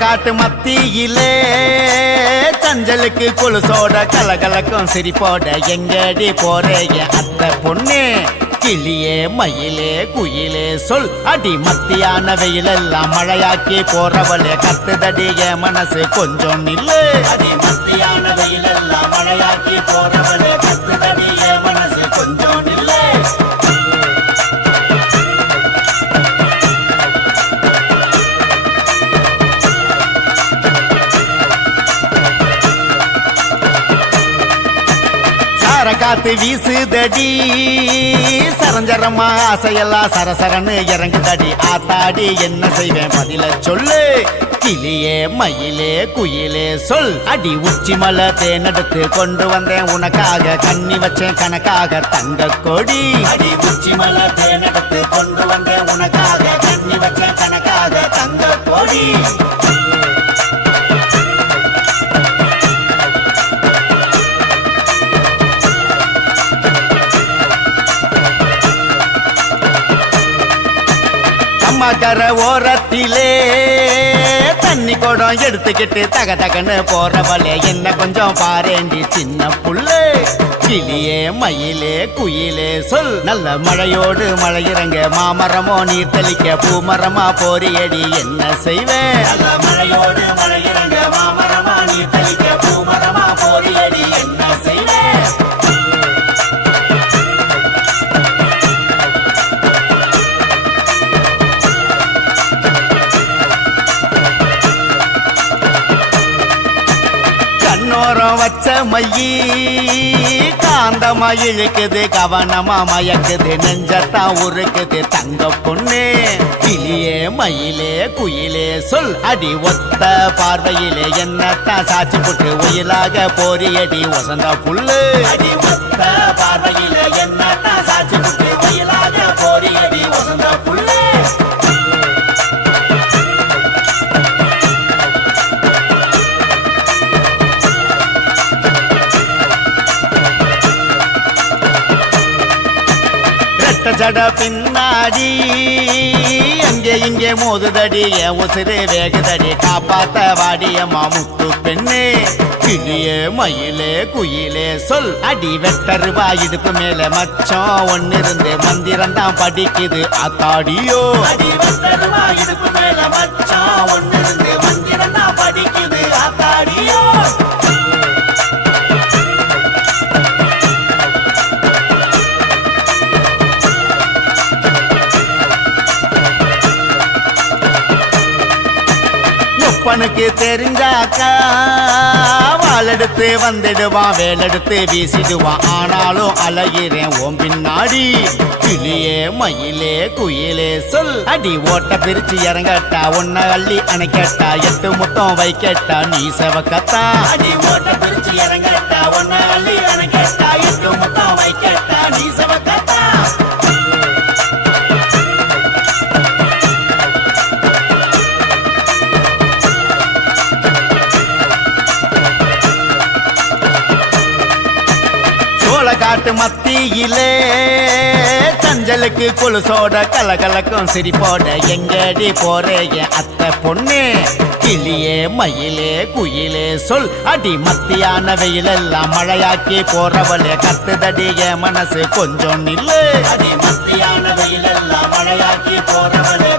காட்டு மத்தியிலே சஞ்சலுக்கு கொலுசோட கலகலக்கும் சிரிப்போட எங்கடி போறே அத்தை பொண்ணு கிளியே மயிலே குயிலே சொல் அடி மத்தியான வெயிலெல்லாம் மழையாக்கி போறவளே கத்துதடி என் மனசு கொஞ்சம் நில்லு அடி மத்தியான வெயிலெல்லாம் மழையாக்கி போறவளே கத்துதடி என் மனசு கொஞ்சம் நில்லு காத்து வீசுதடி சரஞ்சரமா ஆசையெல்லாம் சரசரன்னு இறங்குதடி ஆத்தாடி என்ன செய்வேன் பதில சொல்லு கிளியே மயிலே குயிலே சொல் அடி உச்சி மலை தேனெடுத்து கொண்டு வந்தேன் உனக்காக கண்ணி வச்சேன் கணக்காக தங்க கொடி அடி உச்சி மலை தேனெடுத்து கொண்டு வந்தேன் உனக்காக கண்ணி வச்சேன் கணக்காக தங்க கொடி கர ஓரத்திலே தண்ணி குடம் எடுத்துக்கிட்டு தக தகன்னு போறவளே என்ன கொஞ்சம் பாரேண்டி சின்ன புள்ளே கிளியே மயிலே குயிலே சொல் நல்ல மழையோடு மழை இறங்க மாமரமோ நீர் தெளிக்க பூமரமா போரியடி என்ன செய்வேன் நல்ல மழையோடு மழை இறங்க மாமரமா நீர் தெளிக்க பூமரமா போரியடி என்ன செய்வேன் வச்ச மையி காந்தமா இழுக்குது கவனமா மயக்குது நெஞ்சத்தான் உருக்குது தங்க பொண்ணு கிளியே மயிலே குயிலே சொல் அடி ஒத்த பார்வையிலே என்னத்தான் சாட்சி போட்டு ஒயிலாக போரியடி வசந்த புல்லு அடி ஒத்த பார்வையிலே என்னத்தான் சாட்சி போட்டு ஒயிலாக போரியடி வசந்த புல்லு ஜட பின்னாடி அங்கே இங்கே மோதுதடி உசிறு வேகுதடி காப்பாத்த வாடியம்மா முத்து பெண்ணே கிளியே மயிலே குயிலே சொல் அடி வெட்டருவா இடுப்பு மேல மச்சம் ஒன்னிருந்து மந்திரம் தான் படிக்குது ஆத்தாடியோ அடி வெட்டருவா இடுப்பு மேல மச்சம் ஒன்னிருந்து மந்திரம் தான் படிக்குது ஆத்தாடியோ பனுக்கு தெரிஞ்சாக்கா வாழெடுத்து வந்துடுவான் வேலெடுத்து வீசிடுவான் ஆனாலும் அழகிறேன் ஓம் பின்னாடி கிளியே மயிலே குயிலே சொல் அடி ஓட்ட பிரிச்சு இறங்கட்டா உன்னை அள்ளி அணைக்கட்டா எட்டு முத்தம் வைக்கட்டா நீ செவக்கத்தா அடி ஓட்ட பிரிச்சு இறங்கட்டா உன்னை அள்ளி அணைக்கட்டா எட்டு முத்தம் வைக்கட்டா நீ செவக்கத்தா காட்டு மத்தியிலே சஞ்சலுக்கு கொலுசோட கலகலக்கும் சிரிப்போட எங்கடி போறே அத்தை பொண்ணு கிளியே மயிலே குயிலே சொல் அடி மத்தியான வெயிலெல்லாம் மழையாக்கி போறவளே கத்துதடி என் மனசு கொஞ்சம் நில்லு அடி மத்தியான வெயிலெல்லாம் மழையாக்கி போறவளே